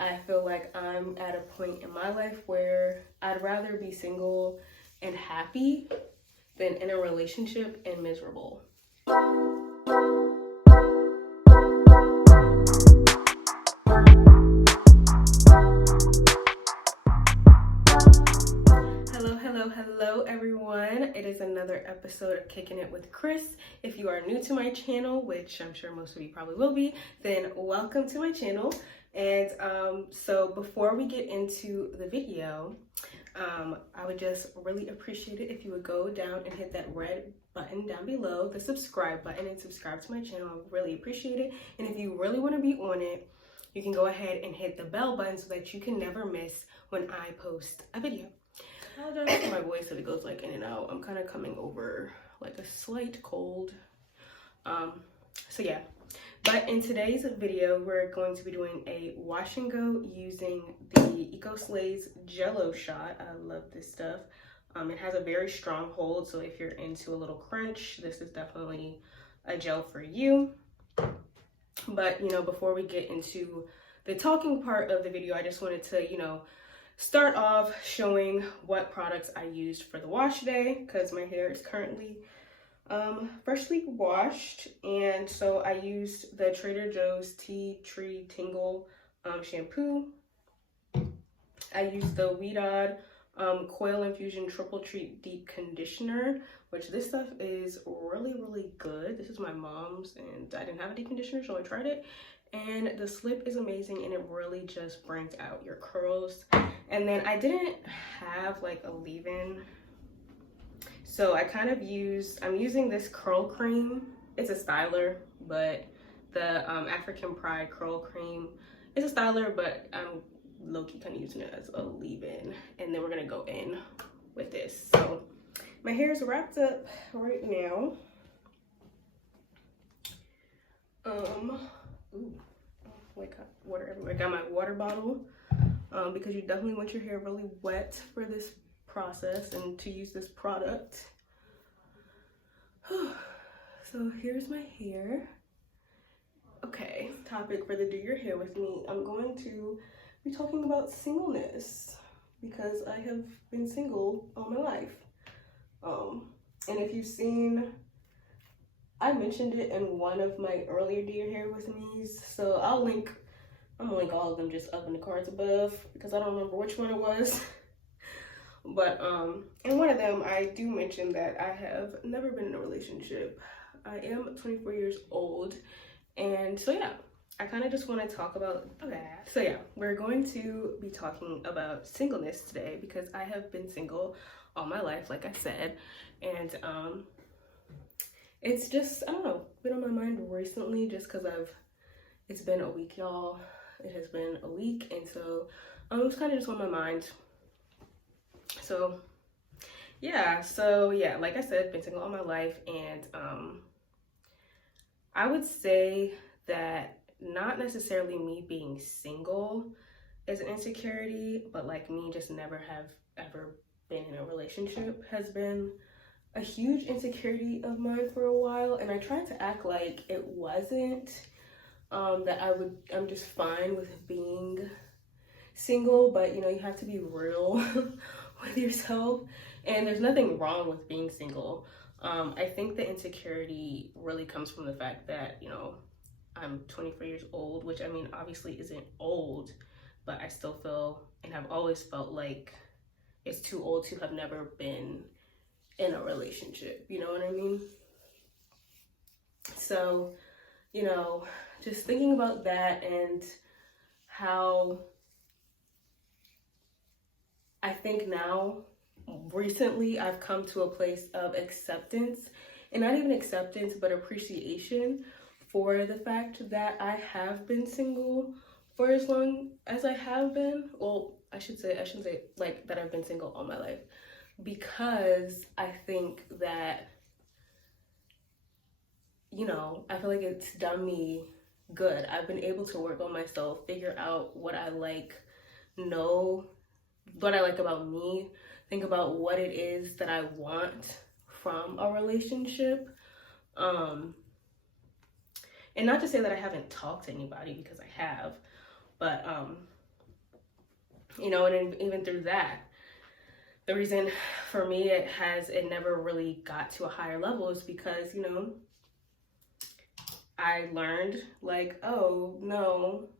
I feel like I'm at a point in my life where I'd rather be single and happy than in a relationship and miserable. Hello everyone. It is another episode of Kicking It with Chris. If you are new to my channel, which I'm sure most of you probably will be, then welcome to my channel. And so before we get into the video, I would just really appreciate it if you would go down and hit that red button down below, the subscribe button, and subscribe to my channel. I would really appreciate it. And if you really want to be on it, you can go ahead and hit the bell button so that you can never miss when I post a video. I apologize for my voice that it goes like in and out. I'm kind of coming over like a slight cold. So yeah. But in today's video, we're going to be doing a wash and go using the Ecoslay's Jello-Shot. I love this stuff. It has a very strong hold, so if you're into a little crunch, this is definitely a gel for you. But, before we get into the talking part of the video, I just wanted to, start off showing what products I used for the wash day, because my hair is currently freshly washed. And so I used the Trader Joe's Tea Tree Tingle shampoo. I used the Weedod Coil Infusion Triple Treat Deep Conditioner, which this stuff is really good. This is my mom's and I didn't have a deep conditioner, so I tried it. And the slip is amazing and it really just brings out your curls. And then I didn't have like a leave-in, so I kind of I'm using this curl cream. It's a styler, but the African Pride curl cream is a styler, but I'm low-key kind of using it as a leave-in. And then we're gonna go in with this. So my hair is wrapped up right now. Ooh, like water everywhere. I got my water bottle because you definitely want your hair really wet for this process and to use this product. So here's my hair. Okay, topic for the Do Your Hair With Me. I'm going to be talking about singleness because I have been single all my life. And if you've seen, I mentioned it in one of my earlier Do Your Hair With Me's, so I'm gonna link all of them just up in the cards above because I don't remember which one it was. But in one of them, I do mention that I have never been in a relationship. I am 24 years old, and so yeah, I kind of just want to talk about that. So yeah, we're going to be talking about singleness today because I have been single all my life, like I said, and it's just, I don't know, been on my mind recently just because it's been a week, y'all. It has been a week, and so it's kind of just on my mind. So yeah, like I said, been single all my life, and I would say that not necessarily me being single is an insecurity, but like me just never have ever been in a relationship has been a huge insecurity of mine for a while. And I tried to act like it wasn't, that I'm just fine with being single, but you have to be real with yourself, and there's nothing wrong with being single. I think the insecurity really comes from the fact that I'm 24 years old, which I mean obviously isn't old, but I still feel and have always felt like it's too old to have never been in a relationship, you know what I mean? So just thinking about that and how I think now, recently, I've come to a place of acceptance, and not even acceptance, but appreciation for the fact that I have been single for as long as I have been. Well, I shouldn't say like that I've been single all my life, because I think that, I feel like it's done me good. I've been able to work on myself, figure out what I like, know what I like about me, think about what it is that I want from a relationship. And not to say that I haven't talked to anybody, because I have, but you know, and even through that, the reason for me it never really got to a higher level is because, you know, I learned like, oh no,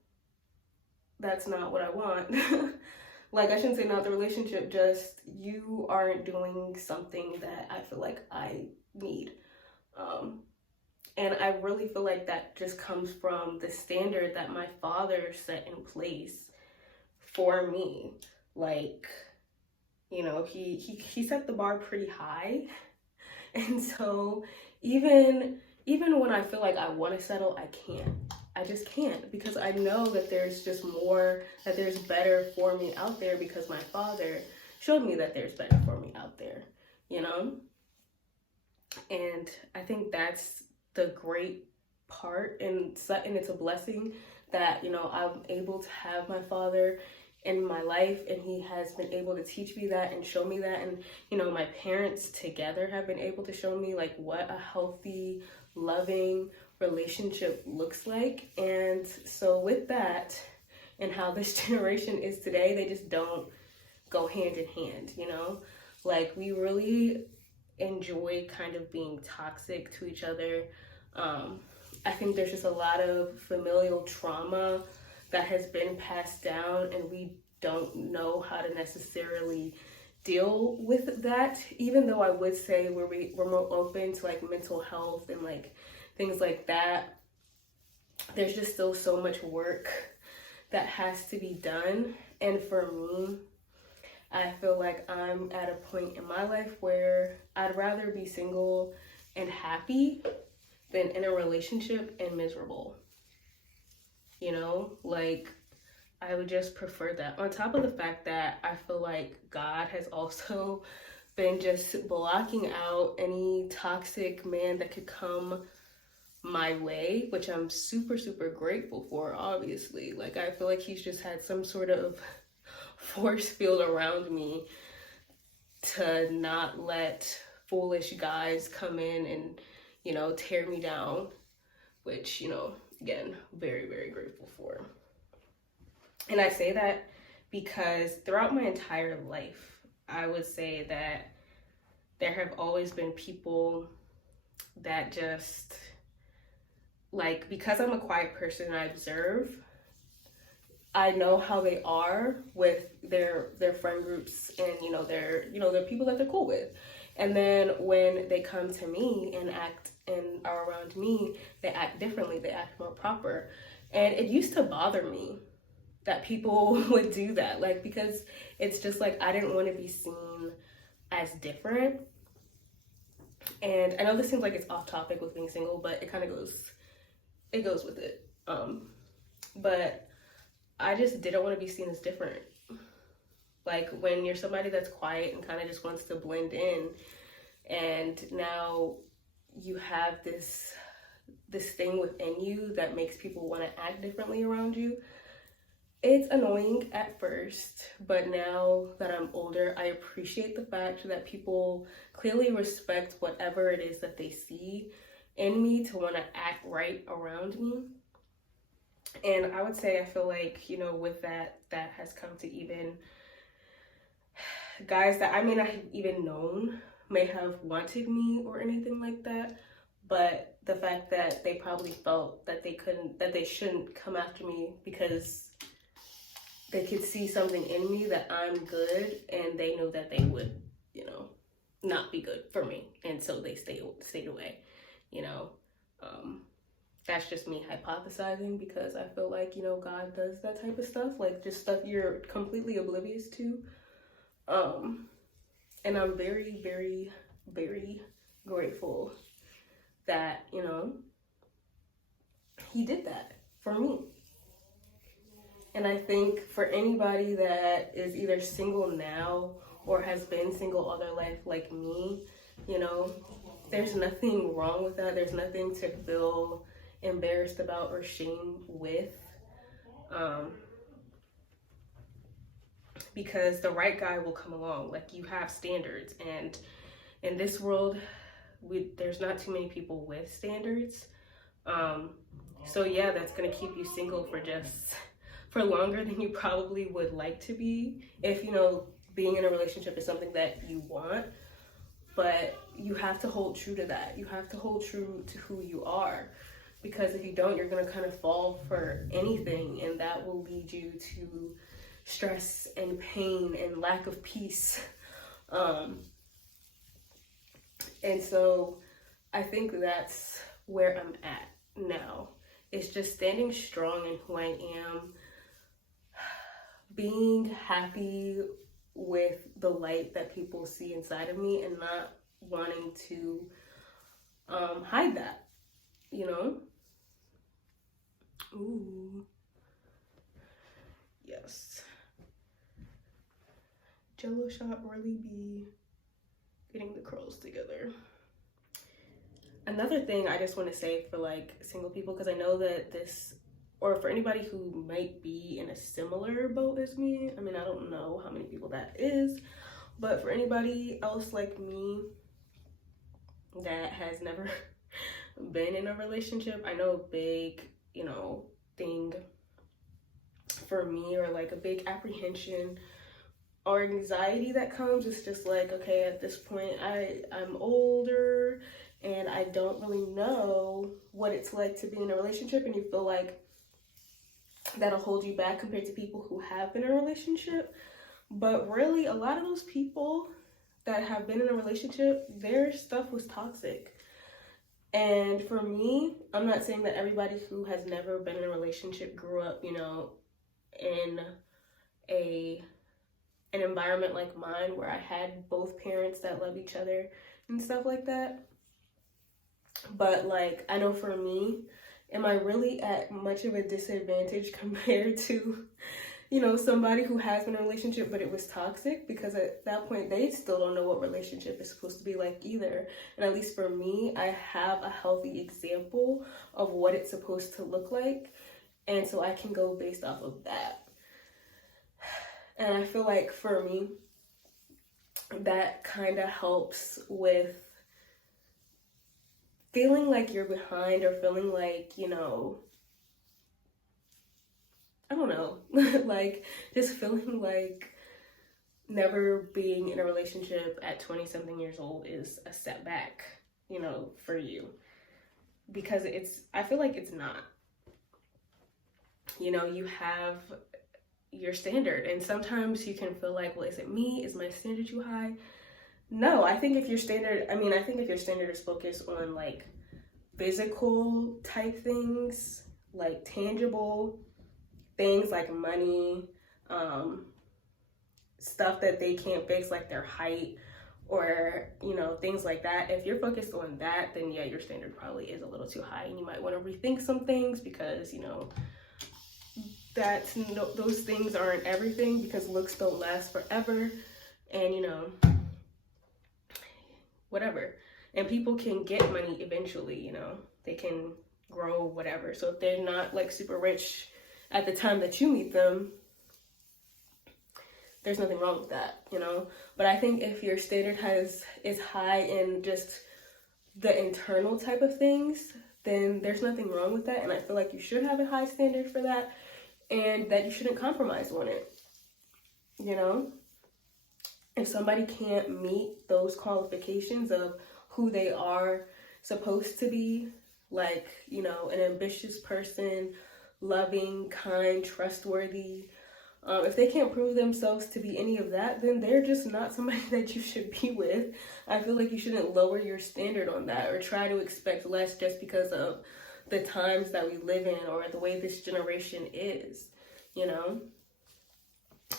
that's not what I want. Like, I shouldn't say not the relationship, just you aren't doing something that I feel like I need. And I really feel like that just comes from the standard that my father set in place for me. Like, you know, he set the bar pretty high. And so even when I feel like I want to settle, I can't. I just can't, because I know that there's just more, that there's better for me out there, because my father showed me that there's better for me out there, you know? And I think that's the great part, and it's a blessing that, you know, I'm able to have my father in my life, and he has been able to teach me that and show me that. And, you know, my parents together have been able to show me like what a healthy, loving relationship looks like. And so with that, and how this generation is today, they just don't go hand in hand, you know? Like, we really enjoy kind of being toxic to each other. I think there's just a lot of familial trauma that has been passed down, and we don't know how to necessarily deal with that, even though I would say we're more open to like mental health and like things like that. There's just still so much work that has to be done. And for me, I feel like I'm at a point in my life where I'd rather be single and happy than in a relationship and miserable. You know, like, I would just prefer that. On top of the fact that I feel like God has also been just blocking out any toxic man that could come my way, which I'm super, super grateful for, obviously. Like, I feel like he's just had some sort of force field around me to not let foolish guys come in and, you know, tear me down, which, you know, again, very, very grateful for. And I say that because throughout my entire life, I would say that there have always been people that just, like, because I'm a quiet person and I observe, I know how they are with their friend groups, and, you know, they're people that they're cool with. And then when they come to me and act and are around me, they act differently, they act more proper. And it used to bother me that people would do that, like, because it's just like, I didn't want to be seen as different. And I know this seems like it's off topic with being single, but it kind of goes with it. But I just didn't want to be seen as different. Like, when you're somebody that's quiet and kind of just wants to blend in, and now you have this thing within you that makes people want to act differently around you, it's annoying at first. But now that I'm older, I appreciate the fact that people clearly respect whatever it is that they see in me to want to act right around me. And I would say, I feel like, you know, with that has come to even guys that I may not have even known may have wanted me or anything like that, but the fact that they probably felt that they shouldn't come after me because they could see something in me that I'm good, and they knew that they would, you know, not be good for me, and so they stayed away, you know. That's just me hypothesizing, because I feel like, you know, God does that type of stuff, like just stuff you're completely oblivious to. And I'm very, very, very grateful that, you know, he did that for me. And I think for anybody that is either single now or has been single all their life like me, you know, there's nothing wrong with that. There's nothing to feel embarrassed about or shame with. Because the right guy will come along. Like, you have standards, and in this world, there's not too many people with standards. So yeah, that's gonna keep you single for just for longer than you probably would like to be, if, you know, being in a relationship is something that you want. But you have to hold true to that. You have to hold true to who you are, because if you don't, you're going to kind of fall for anything, and that will lead you to stress and pain and lack of peace. And so I think that's where I'm at now. It's just standing strong in who I am, being happy with the light that people see inside of me, and not wanting to hide that, you know? Ooh. Yes. Jello-Shot really be getting the curls together. Another thing I just want to say for like single people, because I know that this, or for anybody who might be in a similar boat as me, I mean, I don't know how many people that is, but for anybody else like me that has never been in a relationship, I know a big, you know, thing for me, or like a big apprehension or anxiety that comes, is just like, okay, at this point I'm older and I don't really know what it's like to be in a relationship, and you feel like that'll hold you back compared to people who have been in a relationship. But really, a lot of those people that have been in a relationship, their stuff was toxic. And for me, I'm not saying that everybody who has never been in a relationship grew up, you know, in an environment like mine, where I had both parents that love each other and stuff like that. But like, I know for me, am I really at much of a disadvantage compared to, you know, somebody who has been in a relationship but it was toxic? Because at that point, they still don't know what relationship is supposed to be like either. And at least for me, I have a healthy example of what it's supposed to look like, and so I can go based off of that. And I feel like for me, that kind of helps with feeling like you're behind, or feeling like, you know, I don't know, like just feeling like never being in a relationship at 20 something years old is a setback, you know, for you. Because I feel like it's not. You know, you have your standard, and sometimes you can feel like, well, is it me? Is my standard too high? No, I think if your standard is focused on like physical type things, like tangible things like money, stuff that they can't fix, like their height, or, you know, things like that. If you're focused on that, then yeah, your standard probably is a little too high, and you might want to rethink some things, because, you know, those things aren't everything, because looks don't last forever, and, you know, whatever. And people can get money eventually, you know, they can grow, whatever. So if they're not like super rich at the time that you meet them, there's nothing wrong with that, you know. But I think if your standard is high in just the internal type of things, then there's nothing wrong with that. And I feel like you should have a high standard for that, and that you shouldn't compromise on it, you know. If somebody can't meet those qualifications of who they are supposed to be, like, you know, an ambitious person, loving, kind, trustworthy, if they can't prove themselves to be any of that, then they're just not somebody that you should be with. I feel like you shouldn't lower your standard on that, or try to expect less just because of the times that we live in, or the way this generation is, you know.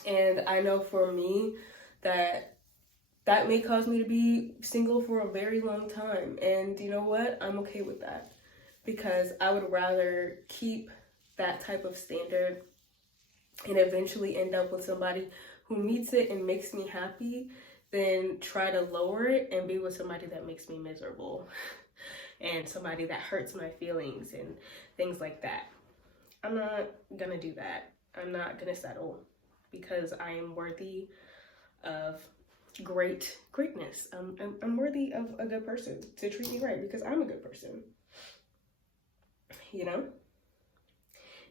And I know for me, that may cause me to be single for a very long time. And you know what? I'm okay with that, because I would rather keep that type of standard and eventually end up with somebody who meets it and makes me happy, than try to lower it and be with somebody that makes me miserable and somebody that hurts my feelings and things like that. I'm not gonna do that. I'm not gonna settle, because I am worthy of greatness. I'm worthy of a good person to treat me right, because I'm a good person, you know.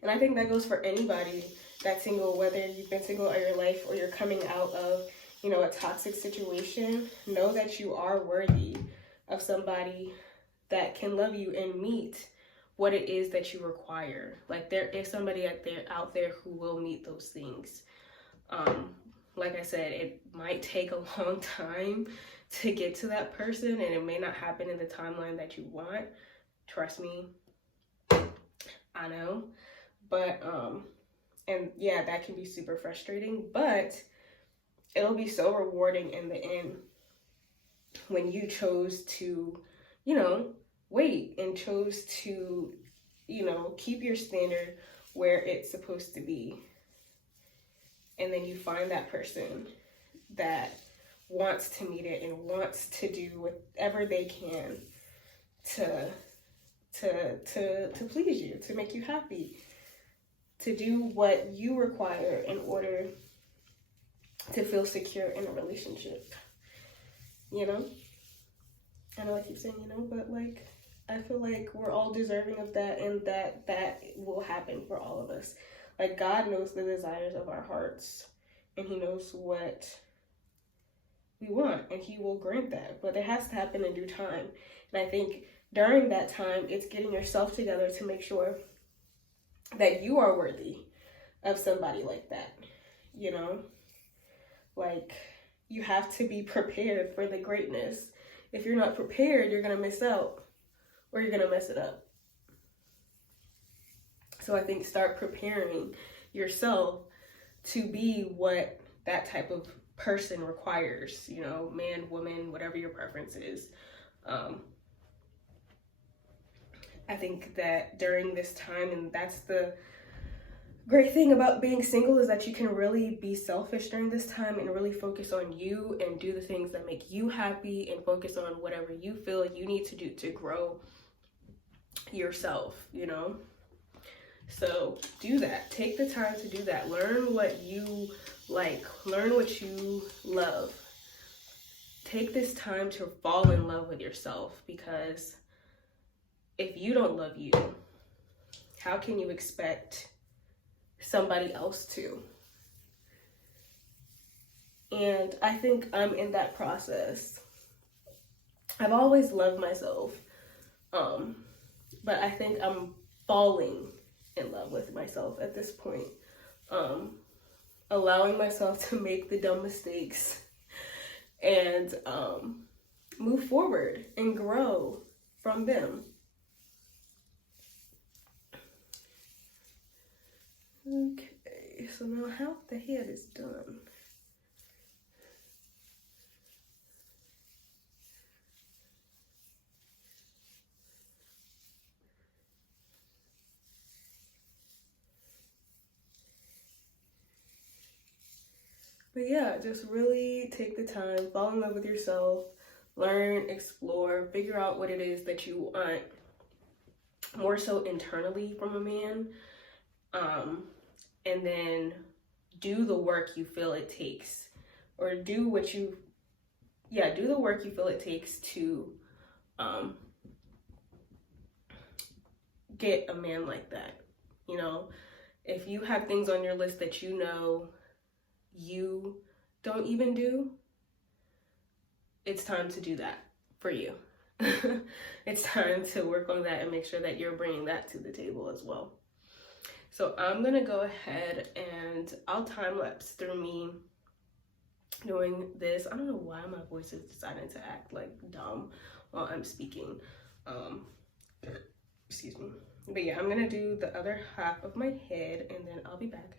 And I think that goes for anybody that's single, whether you've been single all your life or you're coming out of, you know, a toxic situation. Know that you are worthy of somebody that can love you and meet what it is that you require. Like, there is somebody out there who will meet those things. Like I said, it might take a long time to get to that person, and it may not happen in the timeline that you want. Trust me, I know. But and yeah, that can be super frustrating, but it'll be so rewarding in the end when you chose to, you know, wait and chose to, you know, keep your standard where it's supposed to be. And then you find that person that wants to meet it and wants to do whatever they can to please you, to make you happy, to do what you require in order to feel secure in a relationship. You know? I know I keep saying, you know, but like, I feel like we're all deserving of that, and that will happen for all of us. Like, God knows the desires of our hearts, and he knows what we want, and he will grant that. But it has to happen in due time. And I think during that time, it's getting yourself together to make sure that you are worthy of somebody like that, you know? Like, you have to be prepared for the greatness. If you're not prepared, you're going to miss out, or you're going to mess it up. So I think start preparing yourself to be what that type of person requires, you know, man, woman, whatever your preference is. I think that during this time, and that's the great thing about being single, is that you can really be selfish during this time and really focus on you and do the things that make you happy, and focus on whatever you feel you need to do to grow yourself, you know? So do that. Take the time to do that. Learn what you like. Learn what you love. Take this time to fall in love with yourself, because if you don't love you, how can you expect somebody else to? And I think I'm in that process. I've always loved myself, but I think I'm falling in love with myself at this point. Allowing myself to make the dumb mistakes and move forward and grow from them. Okay, so now half the head is done. But yeah, just really take the time, fall in love with yourself, learn, explore, figure out what it is that you want, more so internally from a man, and then do the work you feel it takes, or do the work you feel it takes to get a man like that. You know, if you have things on your list that you know you don't even do, it's time to do that for you. It's time to work on that and make sure that you're bringing that to the table as well. So I'm gonna go ahead and I'll time lapse through me doing this. I don't know why my voice is deciding to act like dumb while I'm speaking. Excuse me. But yeah, I'm gonna do the other half of my head and then I'll be back.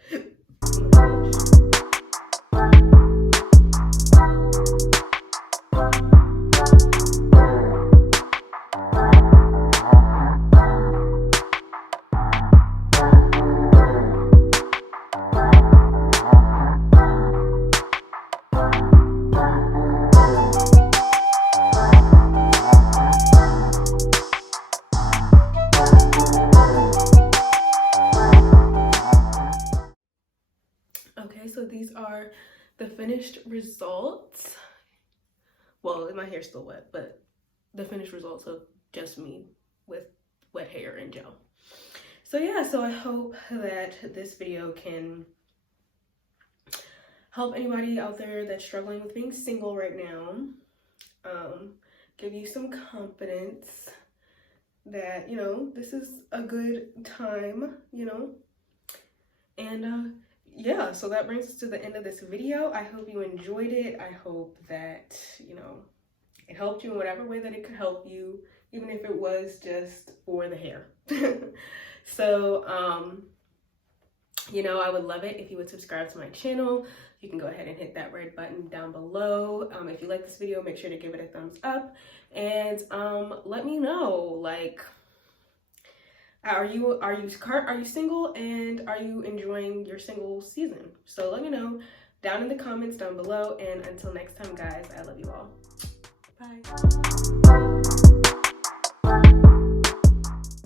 Okay, so these are the finished results. Well, my hair's still wet, but the finished results of just me with wet hair and gel. So yeah, so I hope that this video can help anybody out there that's struggling with being single right now. Give you some confidence that, you know, this is a good time, you know. And yeah, so that brings us to the end of this video. I hope you enjoyed it. I hope that, you know, it helped you in whatever way that it could help you, even if it was just for the hair. So you know, I would love it if you would subscribe to my channel. You can go ahead and hit that red button down below. If you like this video, make sure to give it a thumbs up, and let me know, like, are you single, and are you enjoying your single season? So let me know down in the comments down below, and until next time, guys, I love you all. Bye.